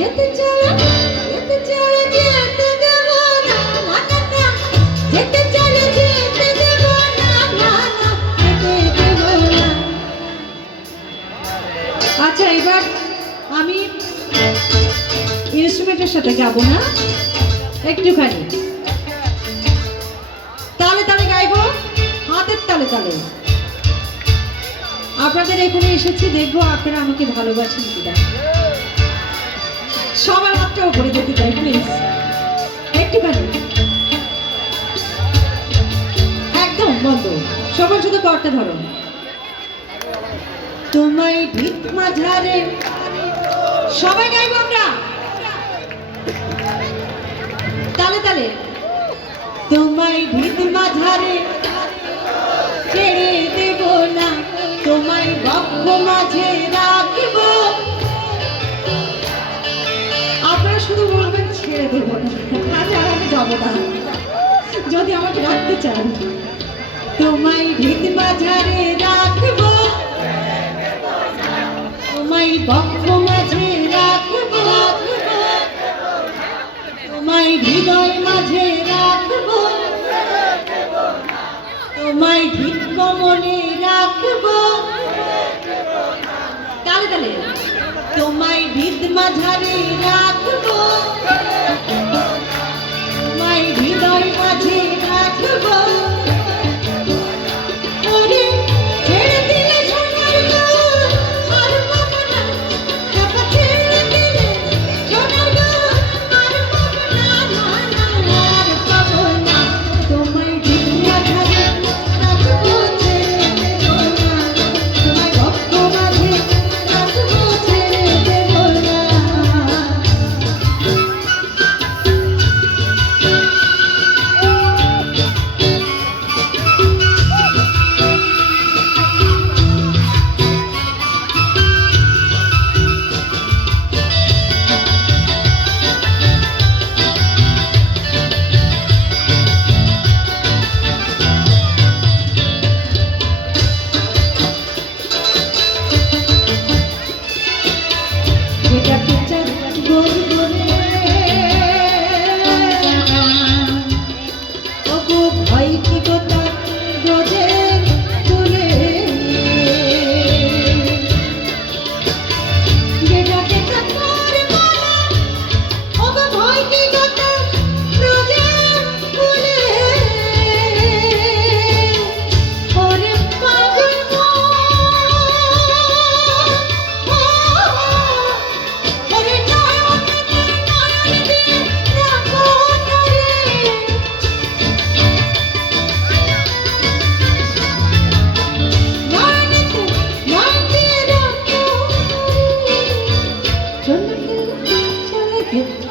যেতে চলো যেতে চলো যেতে দেব না না না যেতে চলো যেতে দেব না না না যেতে দেব না। আচ্ছা এবার আমি ইনস্ট্রুমেন্টের সাথে গাবো না, একটুখানি তালে তালে গাইবো, হাতের তালে তালে। আপনাদের এখানে এসেছি, দেখবো আপনারা আমাকে ভালোবাসেন কিনা। সবার হাতটা উপরে যেতে চাই প্লিজ, একটুখানি একদম বন্ধ, সবাই শুধু করতে ধরো। তোমায় ভিত মাঝারে সবাই গাইবো আমরা তালে তালে। তোমায় ভিত মাঝারে ছেড়ে দেব না, তোমায় বক্ষ মাঝে রাখবো। আপনারা শুধু বলবেন ছেড়ে দেব না, তাহলে আর আমি যাবো না যদি আমাকে রাখতে চান। তোমায় ভিত মাঝারে রাখবো, তোমায় বক্ষ মাঝে রাখবো, তোমায় হৃদয় মাঝে রাখবো, তোমায় ভিত কমলে রাখবো। তালে তালে তোমায় ভিত মাঝারে রাখবো, তোমায় হৃদয় মাঝে রাখবো। ওরে ছেড়ে দিলে সোনার গো আর পাবো না, টাকা ছেড়ে দিলে সোনার গো আর পাবো না, না না আর পাবো না। তোমায় ভিত মাঝারে রাখবো, ছেড়ে দেব না, তোমায় বক্ষ মাঝে রাখবো, ছেড়ে দেব না। যেটাকে চাই গোল গোলে, ওগো ভয় কি গো তার রোদের চুলে। যেটাকে চাই গোল গোলে, ওগো ভয় কি গো তার রোদের চুলে। ওরে পাগল ওরে নয়ন দিয়ে রাখো তারে, নয়নেতে নয়ন দিয়ে রাখো, চলে গেলে চলে গেলে।